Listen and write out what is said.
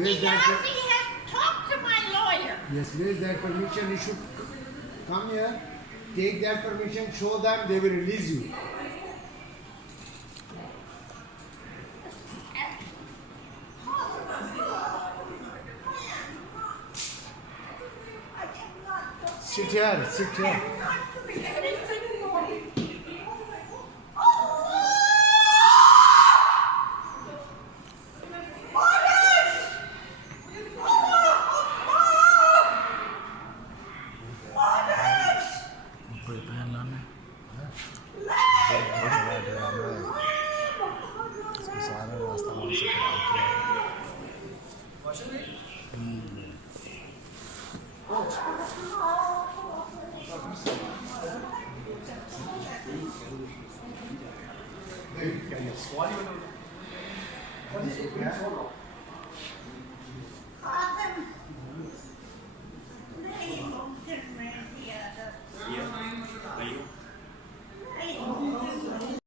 Where's that? He has talked to my lawyer. Yes, where's that permission? You should come here, take that permission, show them, they will release you. Sit here, sit here. कोई पहन लाना सारा रास्ता वहाँ से They moved him around the other. Yeah. Are you?